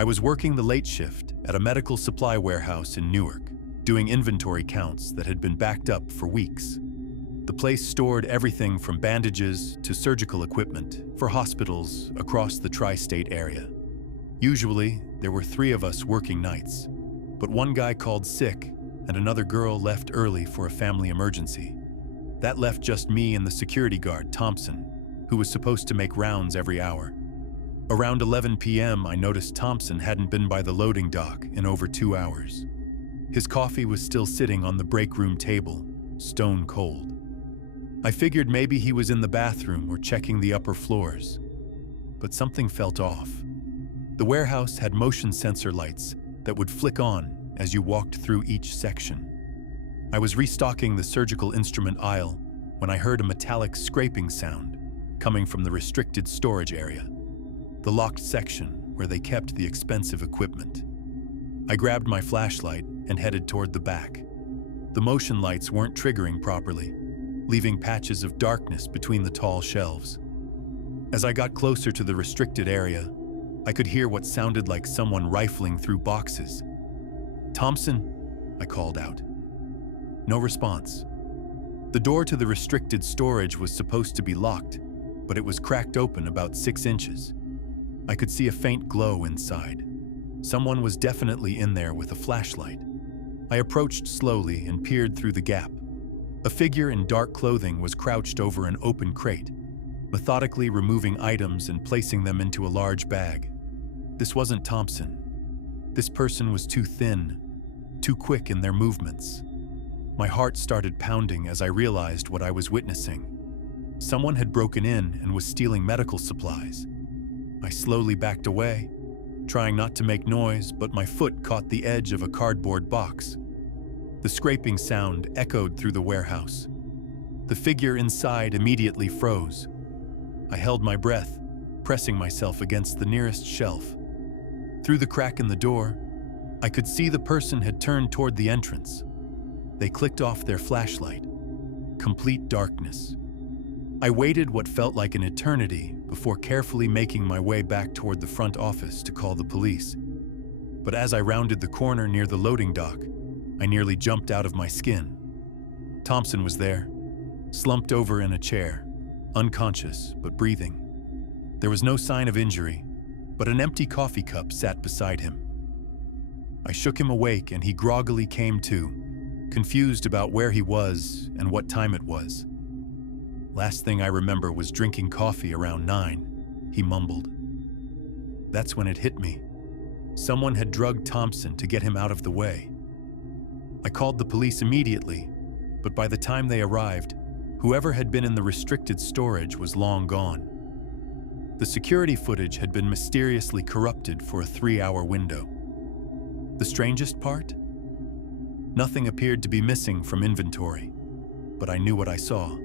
I was working the late shift at a medical supply warehouse in Newark, doing inventory counts that had been backed up for weeks. The place stored everything from bandages to surgical equipment for hospitals across the tri-state area. Usually, there were 3 of us working nights, but one guy called sick and another girl left early for a family emergency. That left just me and the security guard, Thompson, who was supposed to make rounds every hour. Around 11 p.m., I noticed Thompson hadn't been by the loading dock in over 2 hours. His coffee was still sitting on the break room table, stone cold. I figured maybe he was in the bathroom or checking the upper floors, but something felt off. The warehouse had motion sensor lights that would flick on as you walked through each section. I was restocking the surgical instrument aisle when I heard a metallic scraping sound coming from the restricted storage area, the locked section where they kept the expensive equipment. I grabbed my flashlight and headed toward the back. The motion lights weren't triggering properly, leaving patches of darkness between the tall shelves. As I got closer to the restricted area, I could hear what sounded like someone rifling through boxes. "Thompson," I called out. No response. The door to the restricted storage was supposed to be locked, but it was cracked open about 6 inches. I could see a faint glow inside. Someone was definitely in there with a flashlight. I approached slowly and peered through the gap. A figure in dark clothing was crouched over an open crate, methodically removing items and placing them into a large bag. This wasn't Thompson. This person was too thin, too quick in their movements. My heart started pounding as I realized what I was witnessing. Someone had broken in and was stealing medical supplies. I slowly backed away, trying not to make noise, but my foot caught the edge of a cardboard box. The scraping sound echoed through the warehouse. The figure inside immediately froze. I held my breath, pressing myself against the nearest shelf. Through the crack in the door, I could see the person had turned toward the entrance. They clicked off their flashlight. Complete darkness. I waited what felt like an eternity before carefully making my way back toward the front office to call the police. But as I rounded the corner near the loading dock, I nearly jumped out of my skin. Thompson was there, slumped over in a chair, unconscious but breathing. There was no sign of injury, but an empty coffee cup sat beside him. I shook him awake and he groggily came to, confused about where he was and what time it was. "Last thing I remember was drinking coffee around 9, he mumbled. That's when it hit me. Someone had drugged Thompson to get him out of the way. I called the police immediately, but by the time they arrived, whoever had been in the restricted storage was long gone. The security footage had been mysteriously corrupted for a 3-hour window. The strangest part? Nothing appeared to be missing from inventory, but I knew what I saw.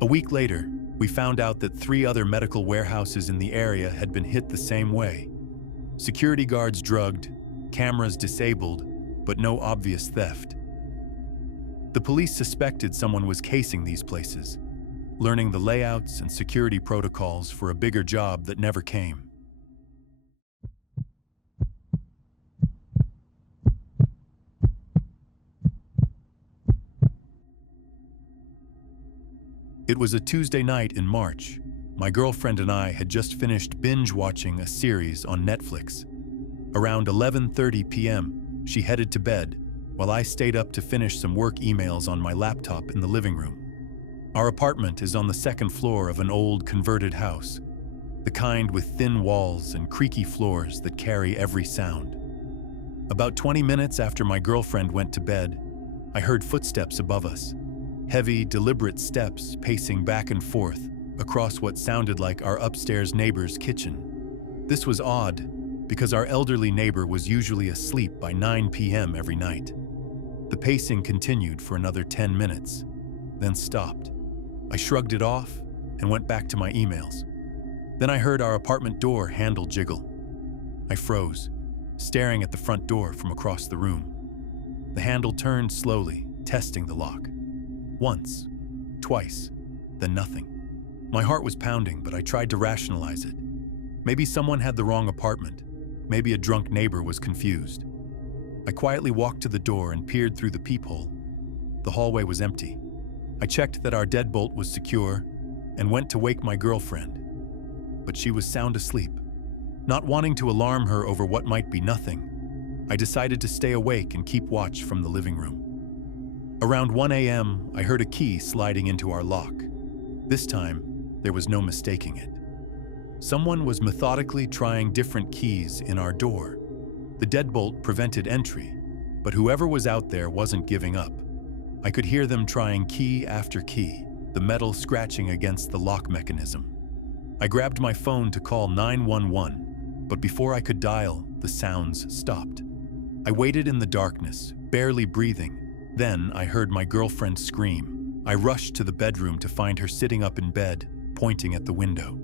A week later, we found out that 3 other medical warehouses in the area had been hit the same way. Security guards drugged, cameras disabled, but no obvious theft. The police suspected someone was casing these places, learning the layouts and security protocols for a bigger job that never came. It was a Tuesday night in March. My girlfriend and I had just finished binge-watching a series on Netflix. Around 11:30 p.m., she headed to bed, while I stayed up to finish some work emails on my laptop in the living room. Our apartment is on the 2nd floor of an old converted house, the kind with thin walls and creaky floors that carry every sound. About 20 minutes after my girlfriend went to bed, I heard footsteps above us. Heavy, deliberate steps pacing back and forth across what sounded like our upstairs neighbor's kitchen. This was odd, because our elderly neighbor was usually asleep by 9 p.m. every night. The pacing continued for another 10 minutes, then stopped. I shrugged it off and went back to my emails. Then I heard our apartment door handle jiggle. I froze, staring at the front door from across the room. The handle turned slowly, testing the lock. Once, twice, then nothing. My heart was pounding, but I tried to rationalize it. Maybe someone had the wrong apartment. Maybe a drunk neighbor was confused. I quietly walked to the door and peered through the peephole. The hallway was empty. I checked that our deadbolt was secure and went to wake my girlfriend. But she was sound asleep. Not wanting to alarm her over what might be nothing, I decided to stay awake and keep watch from the living room. Around 1 a.m., I heard a key sliding into our lock. This time, there was no mistaking it. Someone was methodically trying different keys in our door. The deadbolt prevented entry, but whoever was out there wasn't giving up. I could hear them trying key after key, the metal scratching against the lock mechanism. I grabbed my phone to call 911, but before I could dial, the sounds stopped. I waited in the darkness, barely breathing. Then I heard my girlfriend scream. I rushed to the bedroom to find her sitting up in bed, pointing at the window.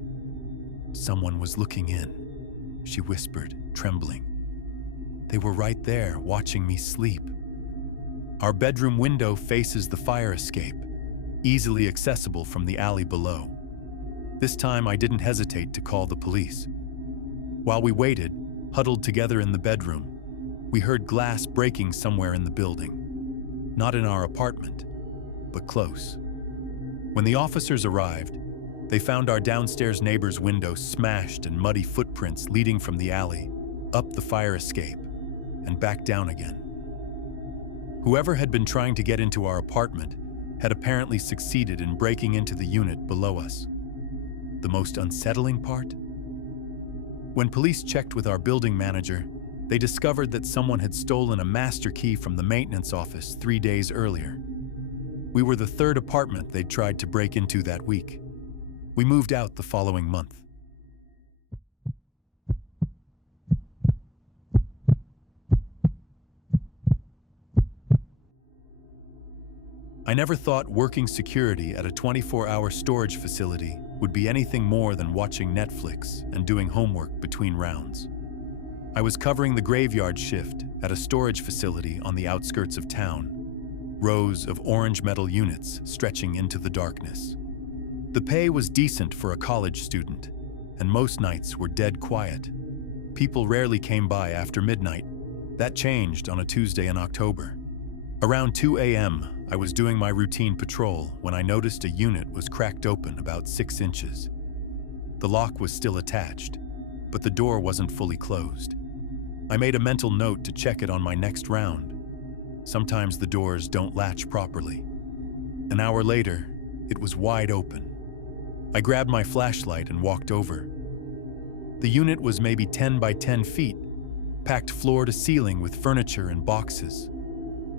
Someone was looking in, she whispered, trembling. They were right there, watching me sleep. Our bedroom window faces the fire escape, easily accessible from the alley below. This time I didn't hesitate to call the police. While we waited, huddled together in the bedroom, we heard glass breaking somewhere in the building. Not in our apartment, but close. When the officers arrived, they found our downstairs neighbor's window smashed and muddy footprints leading from the alley, up the fire escape, and back down again. Whoever had been trying to get into our apartment had apparently succeeded in breaking into the unit below us. The most unsettling part? When police checked with our building manager, they discovered that someone had stolen a master key from the maintenance office 3 days earlier. We were the third apartment they'd tried to break into that week. We moved out the following month. I never thought working security at a 24-hour storage facility would be anything more than watching Netflix and doing homework between rounds. I was covering the graveyard shift at a storage facility on the outskirts of town, rows of orange metal units stretching into the darkness. The pay was decent for a college student, and most nights were dead quiet. People rarely came by after midnight. That changed on a Tuesday in October. Around 2 a.m., I was doing my routine patrol when I noticed a unit was cracked open about 6 inches. The lock was still attached, but the door wasn't fully closed. I made a mental note to check it on my next round. Sometimes the doors don't latch properly. An hour later, it was wide open. I grabbed my flashlight and walked over. The unit was maybe 10 by 10 feet, packed floor to ceiling with furniture and boxes.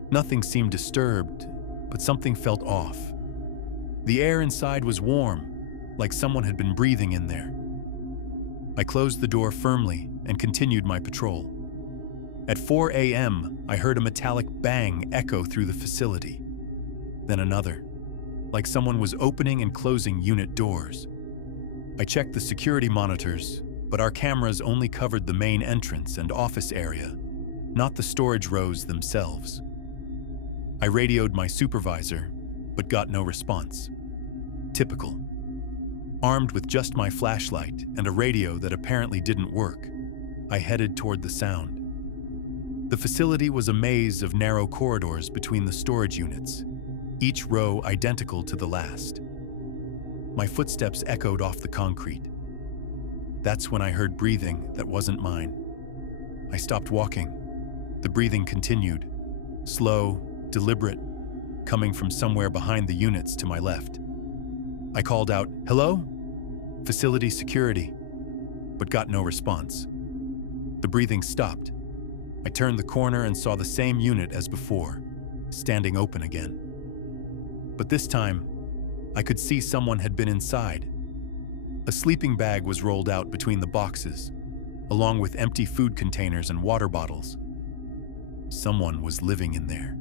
Nothing seemed disturbed, but something felt off. The air inside was warm, like someone had been breathing in there. I closed the door firmly and continued my patrol. At 4 a.m., I heard a metallic bang echo through the facility. Then another, like someone was opening and closing unit doors. I checked the security monitors, but our cameras only covered the main entrance and office area, not the storage rows themselves. I radioed my supervisor, but got no response. Typical. Armed with just my flashlight and a radio that apparently didn't work, I headed toward the sound. The facility was a maze of narrow corridors between the storage units, each row identical to the last. My footsteps echoed off the concrete. That's when I heard breathing that wasn't mine. I stopped walking. The breathing continued, slow, deliberate, coming from somewhere behind the units to my left. I called out, "Hello? Facility security," but got no response. The breathing stopped. I turned the corner and saw the same unit as before, standing open again. But this time, I could see someone had been inside. A sleeping bag was rolled out between the boxes, along with empty food containers and water bottles. Someone was living in there.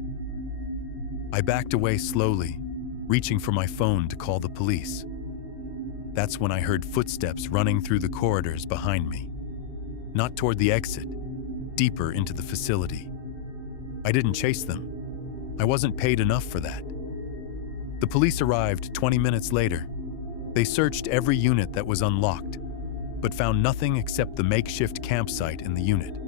I backed away slowly, reaching for my phone to call the police. That's when I heard footsteps running through the corridors behind me. Not toward the exit, deeper into the facility. I didn't chase them. I wasn't paid enough for that. The police arrived 20 minutes later. They searched every unit that was unlocked, but found nothing except the makeshift campsite in the unit.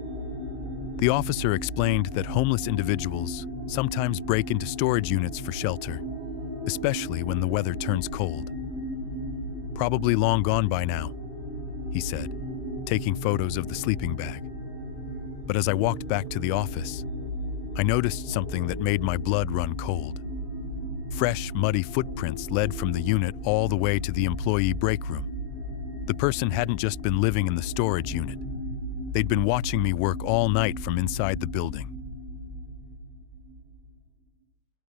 The officer explained that homeless individuals sometimes break into storage units for shelter, especially when the weather turns cold. "Probably long gone by now," he said, taking photos of the sleeping bag. But as I walked back to the office, I noticed something that made my blood run cold. Fresh, muddy footprints led from the unit all the way to the employee break room. The person hadn't just been living in the storage unit. They'd been watching me work all night from inside the building.